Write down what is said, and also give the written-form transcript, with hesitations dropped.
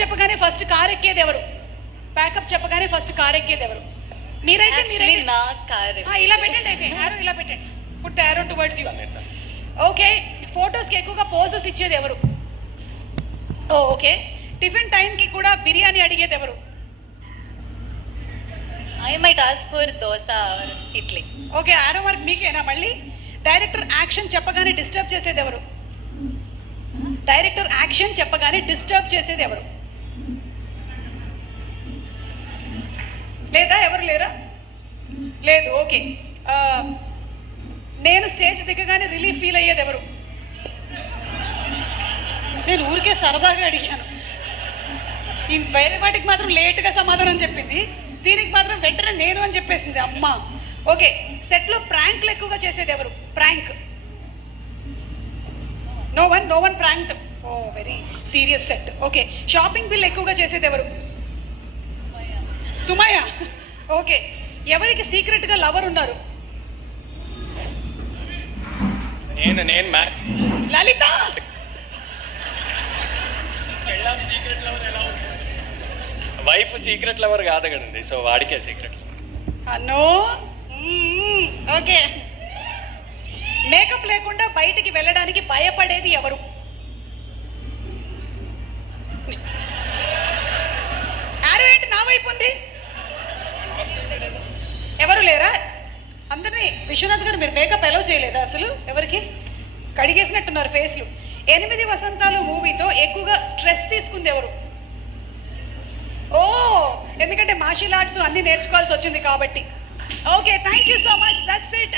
చెప్పగానే first car ఎక్కేది ఎవరు? Pack up చెప్పగానే ఫస్ట్ కార్ ఎక్కేది ఎవరు? మీరైతే నా కార్ ఇలా పెట్టండి, అయితే యారో ఇలా పెట్టండి, put arrow towards you. Okay, photos కి ఎక్కువగా పోజెస్ ఇచ్చేది ఎవరు? ఓకే, టిఫిన్ టైం కి కూడా బిర్యానీ అడిగేది ఎవరు? I might ask for dosa or idli. Okay, arrow mark మీకేనా మళ్ళీ? డైరెక్టర్ యాక్షన్ చెప్పగానే డిస్టర్బ్ చేసేది ఎవరు? డైరెక్టర్ యాక్షన్ చెప్పగానే డిస్టర్బ్ చేసేది ఎవరు? లేదా ఎవరు లేరా? లేదు. ఓకే, నేను స్టేజ్ దిగగానే రిలీఫ్ ఫీల్ అయ్యేది ఎవరు? నేను ఊరికే సరదాగా అడిగాను. వేరే వాటికి మాత్రం లేట్గా సమాధానం చెప్పింది, దీనికి మాత్రం వెంటనే నేను అని చెప్పేసింది అమ్మ. ఓకే, సెట్లో ప్రాంక్లు ఎక్కువగా చేసేది ఎవరు? Prank. No one prank. Oh very serious set. Okay, shopping bill ఎక్కువగా చేసేది ఎవరు? సుమయ్య. ఓకే, ఎవరికి సీక్రెట్ గా లవర్ ఉన్నారు? లలిత. వైఫ్ సీక్రెట్ లవర్ కాదు కదండి, సో వాడికే సీక్రెట్. నో. ఓకే, మేకప్ లేకుండా బయటికి వెళ్ళడానికి భయపడేది ఎవరు? యారో ఏంటి నా వైపు ఉంది? ఎవరు లేరా? అందరినీ విశ్వనాథ్ గారు మీరు మేకప్ ఎలా చేయలేదా అసలు? ఎవరికి కడిగేసినట్టున్నారు ఫేస్లు. 8 వసంతాలు మూవీతో ఎక్కువగా స్ట్రెస్ తీసుకుంది ఎవరు? ఓ, ఎందుకంటే మార్షల్ ఆర్ట్స్ అన్ని నేర్చుకోవాల్సి వచ్చింది కాబట్టి. Okay, thank you so much, that's it.